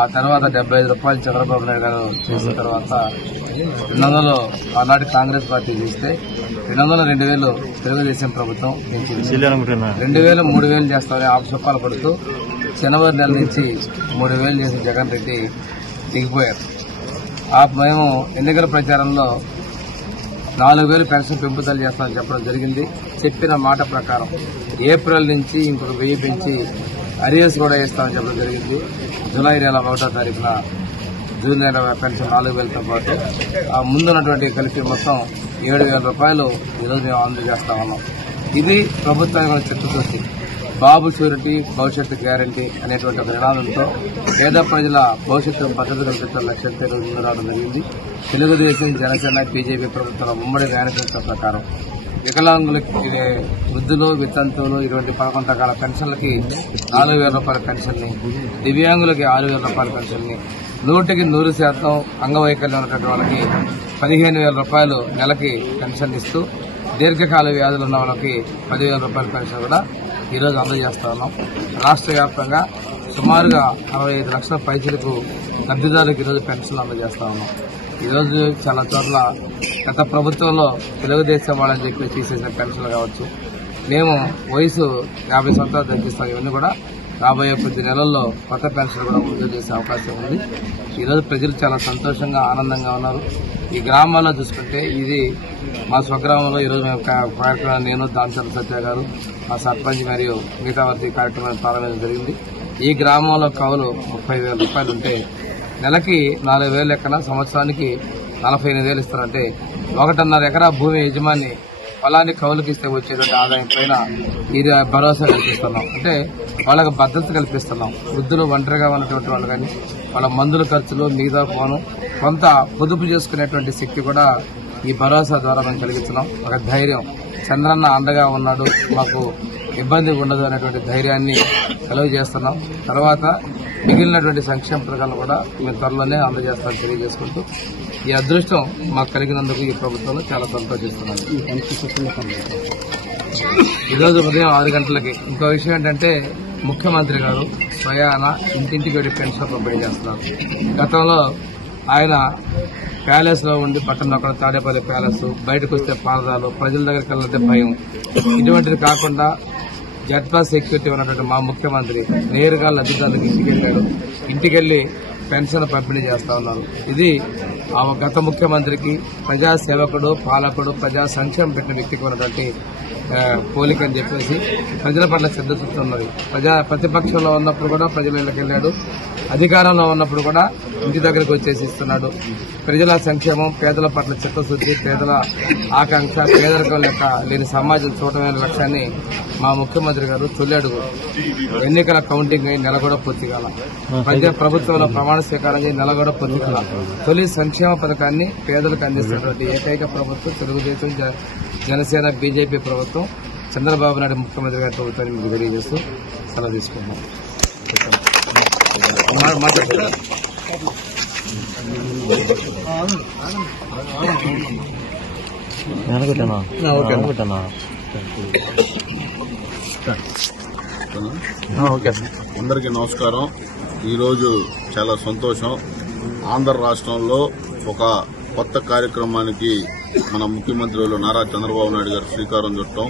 ఆ తర్వాత 75 రూపాయలు చంద్రబాబు నాయుడు గారు చేసిన తర్వాత 200 ఆనాటి కాంగ్రెస్ పార్టీ చేస్తే 200 2,000 తెలుగుదేశం ప్రభుత్వం పెంచింది. 2,000 3,000 చేస్తామని ఆపసొప్పాలు పడుతూ జనవరి నెల నుంచి 3,000 చేసిన జగన్ రెడ్డి దిగిపోయారు. మేము ఎన్నికల ప్రచారంలో 4,000 పెన్షన్ పెంపుదల చేస్తామని చెప్పడం జరిగింది. చెప్పిన మాట ప్రకారం ఏప్రిల్ నుంచి ఇంకొక 1,000 పెంచి అరియర్స్ కూడా వేస్తామని చెప్పడం జరిగింది. జూలై నెల 1వ తారీఖున జూన్ నెల పెన్షన్ 4,000తో పాటు ఆ ముందున్నటువంటి కలిపి మొత్తం 7,000 రూపాయలు ఈరోజు మేము అందజేస్తా ఉన్నాం. ఇది ప్రభుత్వానికి చిత్తశుద్ధి. బాబు షూరిటీ భవిష్యత్తు గ్యారంటీ అనేటువంటి ఒక నినాదంతో పేద ప్రజల భవిష్యత్తు భద్రత కల్పించే లక్ష్యంతో ఈరోజు రావడం జరిగింది. తెలుగుదేశం, జనసేన, బీజేపీ ప్రభుత్వాల ఉమ్మడి మేనిఫెస్టో ప్రకారం వికలాంగులకి, వృద్ధులు, వితంతువులు ఇటువంటి 11 రకాల పెన్షన్లకి 4,000 రూపాయల పెన్షన్ని, దివ్యాంగులకి 6,000 రూపాయల పెన్షన్ని, 100% అంగవైకల్యం ఉన్నటువంటి వాళ్ళకి 15,000 రూపాయలు నెలకి పెన్షన్ ఇస్తూ దీర్ఘకాల వ్యాధులు ఉన్న వాళ్ళకి 10,000 రూపాయల పెన్షన్ కూడా ఈరోజు అందజేస్తా ఉన్నాం. రాష్ట్ర వ్యాప్తంగా సుమారుగా 65 లక్షల పైసలకు లబ్దిదారులకు ఈరోజు పెన్షన్లు అందజేస్తా ఉన్నాం. ఈరోజు చాలా చోట్ల గత ప్రభుత్వంలో తెలుగుదేశం వాళ్ళని చెప్పి తీసేసిన పెన్షన్లు కావచ్చు, మేము వయసు 50 సంవత్సరాలు తగ్గిస్తాం. ఇవన్నీ కూడా రాబోయే కొద్ది నెలల్లో కొత్త పెన్షన్ కూడా మంజూరు చేసే అవకాశం ఉంది. ఈరోజు ప్రజలు చాలా సంతోషంగా, ఆనందంగా ఉన్నారు. ఈ గ్రామాల్లో చూసుకుంటే ఇది మా స్వగ్రామంలో ఈరోజు మేము కార్యక్రమం నేను దామచర్ల సత్య గారు, మా సర్పంచ్ మరియు మిగతా వర్తి కార్యక్రమాన్ని ప్రారంభించడం జరిగింది. ఈ గ్రామంలో కవులు 30,000 రూపాయలు ఉంటే నెలకి 4,000 లెక్కన సంవత్సరానికి 48,000 ఇస్తారంటే 1.5 ఎకరా భూమి యజమాని పొలాన్ని కవులకు ఇస్తే వచ్చేటువంటి ఆదాయం పైన ఇది భరోసా కల్పిస్తున్నాం. అంటే వాళ్ళకి భద్రత కల్పిస్తున్నాం. వృద్ధులు, ఒంటరిగా ఉన్నటువంటి వాళ్ళు కానీ వాళ్ళ మందుల ఖర్చులు మిగతా పోను కొంత పొదుపు చేసుకునేటువంటి శక్తి కూడా ఈ భరోసా ద్వారా మనం కలిగిస్తున్నాం. ఒక ధైర్యం, చంద్రన్న అండగా ఉన్నాడు, మాకు ఇబ్బంది ఉండదు అనేటువంటి ధైర్యాన్ని కలుగు చేస్తున్నాం. తర్వాత మిగిలినటువంటి సంక్షేమ పథకాలు కూడా మేము త్వరలోనే అందజేస్తామని తెలియజేసుకుంటూ ఈ అదృష్టం మాకు కలిగినందుకు ఈ ప్రభుత్వంలో చాలా సంతోషిస్తున్నాను. ఈరోజు ఉదయం 6 గంటలకి ఇంకో విషయం ఏంటంటే ముఖ్యమంత్రి గారు స్వయాన ఇంటింటికి వెళ్ళి పెన్షన్ పంపిణీ చేస్తున్నారు. గతంలో ఆయన ప్యాలెస్ లో ఉండి పట్టణంలో అక్కడ తాడేపల్లి ప్యాలెస్, బయటకు వస్తే పాలరాలు, ప్రజల దగ్గరికి వెళ్ళితే భయం, ఇటువంటిది కాకుండా జడ్పా సెక్యూరిటీ ఉన్నటువంటి మా ముఖ్యమంత్రి నేరుగా లబ్దిదారులకు ఇంటికి వెళ్ళాడు. ఇంటికెళ్లి పెన్షన్ పంపిణీ చేస్తా ఉన్నారు. ఇది ఆ గత ముఖ్యమంత్రికి, ప్రజా సేవకుడు, పాలకుడు, ప్రజా సంక్షేమం పెట్టిన వ్యక్తికి ఉన్నటువంటి పోలిక అని చెప్పేసి ప్రజల పట్ల శ్రద్ధ చూస్తున్నది. ప్రతిపక్షంలో ఉన్నప్పుడు కూడా ప్రజల ఇళ్లకు వెళ్ళాడు, అధికారంలో ఉన్నప్పుడు కూడా ఇంటి దగ్గరకు వచ్చేసి ఇస్తున్నాడు. ప్రజల సంక్షేమం, పేదల పట్ల చిత్తశుద్ధి, పేదల ఆకాంక్ష, పేదరికం లెక్క లేని సమాజం చూడమైన లక్ష్యాన్ని మా ముఖ్యమంత్రి గారు తొలి అడుగు ఎన్నికల కౌంటింగ్ అయి నెల కూడా పూర్తి కాల, ప్రభుత్వంలో ప్రమాణ స్వీకారం అయి నెల కూడా పూర్తి కాల, తొలి సంక్షేమ పథకాన్ని పేదలకు అందిస్తున్నటువంటి ఏకైక ప్రభుత్వం తెలుగుదేశం, జనసేన, బీజేపీ ప్రభుత్వం, చంద్రబాబు నాయుడు ముఖ్యమంత్రి గారి ప్రభుత్వాన్ని మీకు తెలియజేస్తూ సెలవు తీసుకుంటున్నాం. అందరికీ నమస్కారం. ఈరోజు చాలా సంతోషం. ఆంధ్ర రాష్ట్రంలో ఒక కొత్త కార్యక్రమానికి మన ముఖ్యమంత్రులు నారా చంద్రబాబు నాయుడు గారు శ్రీకారం చుట్టాం.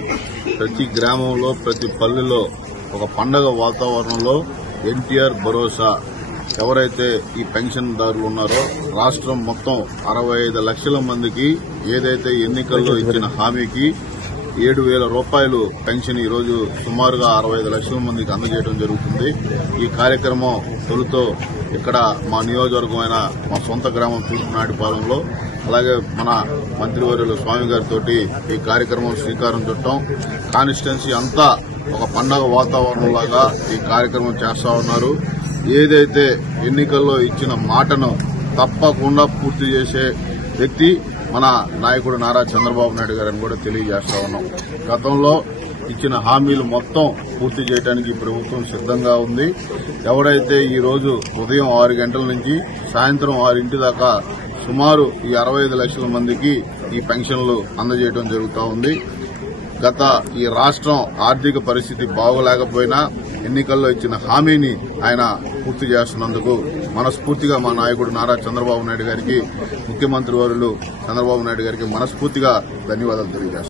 ప్రతి గ్రామంలో, ప్రతి పల్లెలో ఒక పండగ వాతావరణంలో ఎన్టీఆర్ భరోసా, ఎవరైతే ఈ పెన్షన్దారులు ఉన్నారో రాష్ట్రం మొత్తం 65 లక్షల మందికి ఏదైతే ఎన్నికల్లో ఇచ్చిన హామీకి 7,000 రూపాయలు పెన్షన్ ఈరోజు సుమారుగా 65 లక్షల మందికి అందజేయడం జరుగుతుంది. ఈ కార్యక్రమం తొలుతో ఇక్కడ మా నియోజకవర్గమైన మా సొంత గ్రామం తూర్పునాయుడుపాలెంలో, అలాగే మన మంత్రివర్యులు స్వామి గారితో ఈ కార్యక్రమం శ్రీకారం చుట్టాం. కాన్స్టిట్యున్సీ అంతా ఒక పండగ వాతావరణంలాగా ఈ కార్యక్రమం చేస్తా ఉన్నారు. ఏదైతే ఎన్నికల్లో ఇచ్చిన మాటను తప్పకుండా పూర్తి చేసే వ్యక్తి మన నాయకుడు నారా చంద్రబాబు నాయుడు గారని కూడా తెలియజేస్తా ఉన్నాం. గతంలో ఇచ్చిన హామీలు మొత్తం పూర్తి చేయడానికి ప్రభుత్వం సిద్దంగా ఉంది. ఎవరైతే ఈ రోజు ఉదయం 6 గంటల నుంచి సాయంత్రం 6 దాకా సుమారు ఈ 65 లక్షల మందికి ఈ పెన్షన్లు అందజేయడం జరుగుతూ ఉంది. గత ఈ రాష్ట్రం ఆర్థిక పరిస్థితి బాగోలేకపోయినా ఎన్నికల్లో ఇచ్చిన హామీని ఆయన పూర్తి చేస్తున్నందుకు మనస్ఫూర్తిగా మా నాయకుడు నారా చంద్రబాబు నాయుడు గారికి, ముఖ్యమంత్రి వర్యులు చంద్రబాబు నాయుడు గారికి మనస్ఫూర్తిగా ధన్యవాదాలు తెలియజేస్తాను.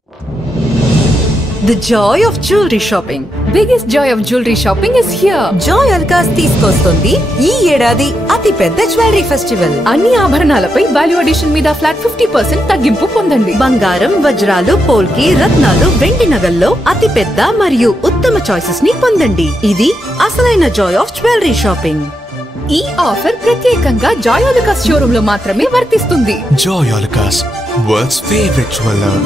The joy of jewelry shopping. Biggest joy of jewelry shopping is here. Joy Alucas తీసుకొస్తుంది ఈ ఏడాది అతి పెద్ద జ్యువెలరీ ఫెస్టివల్. అన్ని ఆభరణాలపై వాల్యూ అడిషన్ మీద ఫ్లాట్ 50% తగ్గింపు పొందండి. బంగారం, వజ్రాలు, పోల్కి, రత్నాలు, వెండి నగల్లో అతి పెద్ద మరియు ఉత్తమ చాయిసెస్ ని పొందండి. ఇది అసలైన జాయ్ ఆఫ్ జ్యువెలరీ షాపింగ్. ఈ ఆఫర్ ప్రత్యేకంగా జాయ్ అలుకాస్ షోరూమ్ లో మాత్రమే వర్తిస్తుంది. Joy Alucas, world's favorite jeweler.